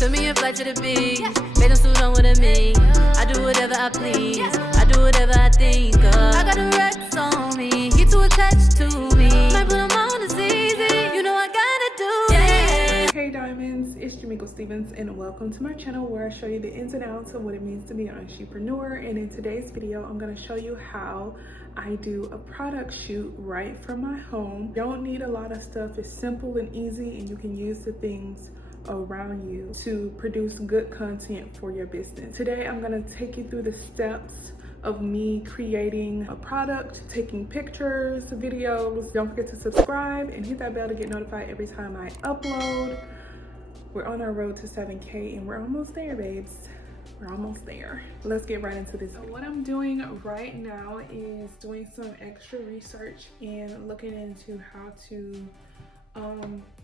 Took me a flight to the beach, made them suit on with me. I do whatever I please, I do whatever I think of. I got a Rex on me, he too attached to me. Might put him on, it's easy, you know I gotta do it. Hey diamonds, it's Jamequa Stevens and welcome to my channel where I show you the ins and outs of what it means to be an entrepreneur. And in today's video, I'm going to show you how I do a product shoot right from my home. Don't need a lot of stuff, it's simple and easy, and you can use the things around you to produce good content for your business. Today I'm going to take you through the steps of me creating a product, taking pictures, videos. Don't forget to subscribe and hit that bell to get notified every time I upload. We're on our road to 7K and we're almost there, babes. We're almost there. Let's get right into this. So what I'm doing right now is doing some extra research and looking into how to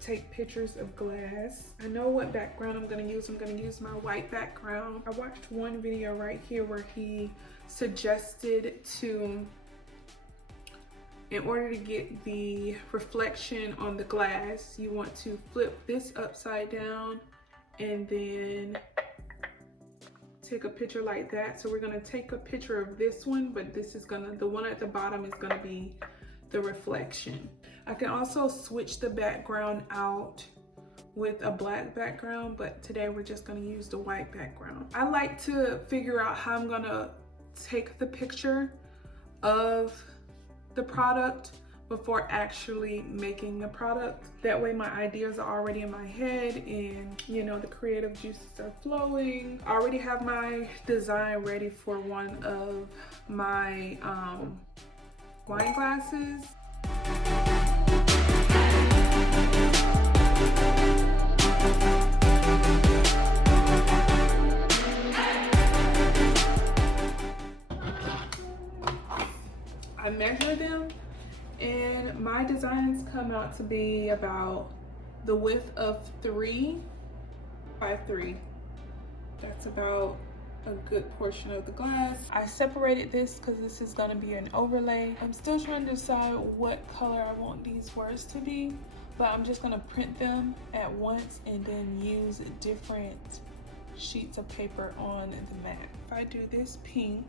take pictures of glass. I know what background I'm going to use. I'm going to use my white background. I watched one video right here where he suggested in order to get the reflection on the glass, you want to flip this upside down and then take a picture like that. So we're going to take a picture of this one, but this is the one at the bottom is going to be the reflection. I can also switch the background out with a black background, but today we're just going to use the white background. I like to figure out how I'm going to take the picture of the product before actually making the product. That way my ideas are already in my head and you know the creative juices are flowing. I already have my design ready for one of my wine glasses. I measure them and my designs come out to be about the width of 3 by 3. That's about a good portion of the glass. I separated this because this is going to be an overlay. I'm still trying to decide what color I want these words to be, but I'm just going to print them at once and then use different sheets of paper on the mat. If I do this pink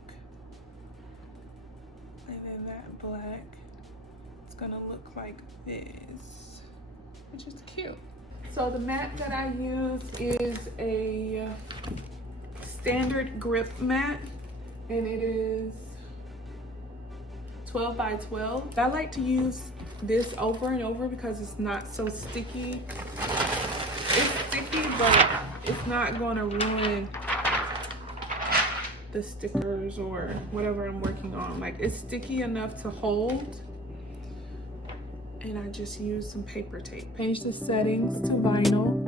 and then that black, it's gonna look like this, which is cute. So the mat that I use is a standard grip mat and it is 12 by 12. I like to use this over and over because it's not so sticky. It's sticky, but it's not gonna ruin the stickers or whatever I'm working on. Like, it's sticky enough to hold. And I just use some paper tape. Change the settings to vinyl.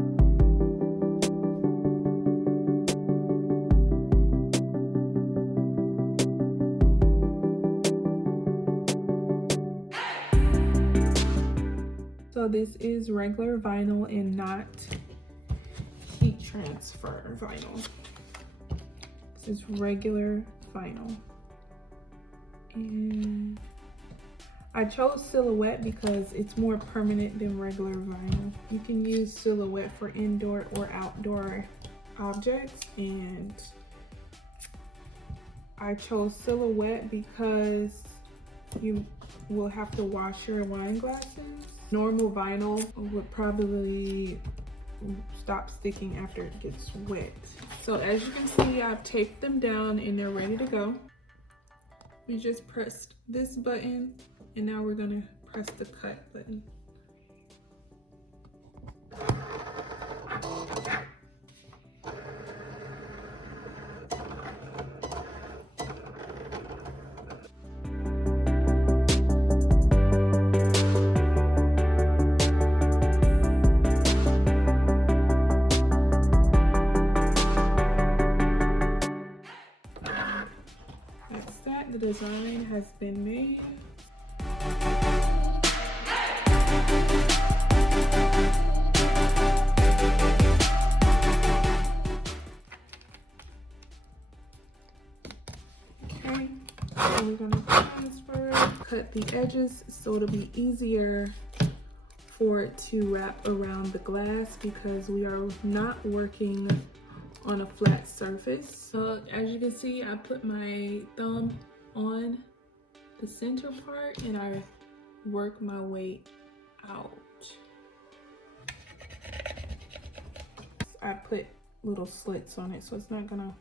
So this is regular vinyl and not heat transfer vinyl. This is regular vinyl. And I chose Silhouette because it's more permanent than regular vinyl. You can use Silhouette for indoor or outdoor objects, and I chose Silhouette because you will have to wash your wine glasses. Normal vinyl would probably stop sticking after it gets wet. So as you can see, I've taped them down and they're ready to go. We just pressed this button and now we're gonna press the cut button. That's that, the design has been made. Okay, so we're gonna transfer, cut the edges so it'll be easier for it to wrap around the glass because we are not working on a flat surface. As you can see, I put my thumb on the center part and I work my way out. I put little slits on it so it's not gonna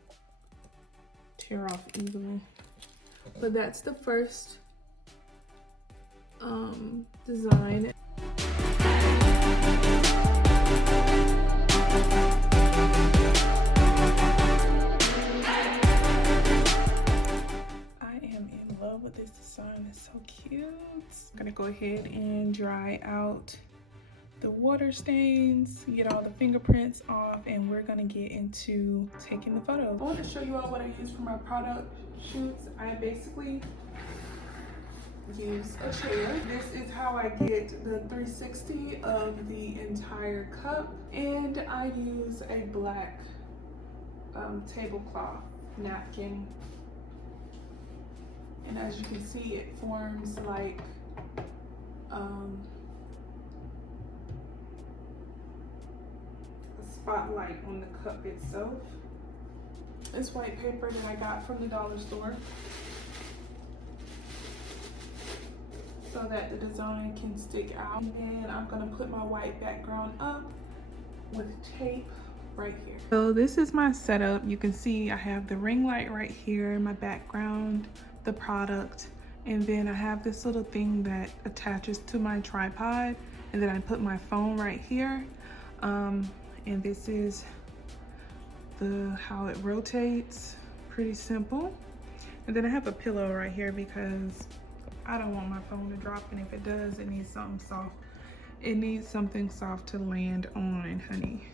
tear off easily. But that's the first design. With this design, is so cute. I'm gonna go ahead and dry out the water stains, get all the fingerprints off, and we're gonna get into taking the photos. I want to show you all what I use for my product shoots. I basically use a chair. This is how I get the 360 of the entire cup, and I use a black tablecloth napkin. And as you can see, it forms like a spotlight on the cup itself. It's white paper that I got from the dollar store so that the design can stick out. And then I'm gonna put my white background up with tape right here. So this is my setup. You can see I have the ring light right here, my background, the product, and then I have this little thing that attaches to my tripod, and then I put my phone right here, and this is how it rotates. Pretty simple. And then I have a pillow right here because I don't want my phone to drop, and if it does, it needs something soft. It needs something soft to land on, honey.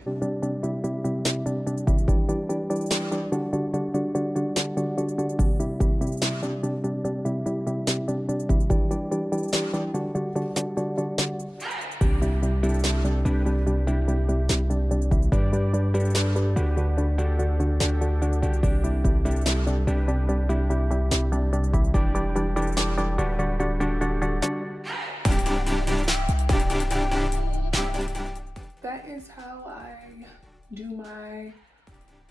Do my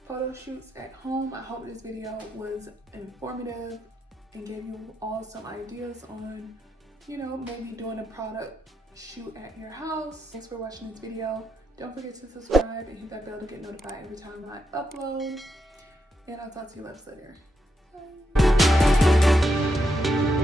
photo shoots at home. I hope this video was informative and gave you all some ideas on, you know, maybe doing a product shoot at your house. Thanks for watching this video. Don't forget to subscribe and hit that bell to get notified every time I upload. And I'll talk to you later. Bye.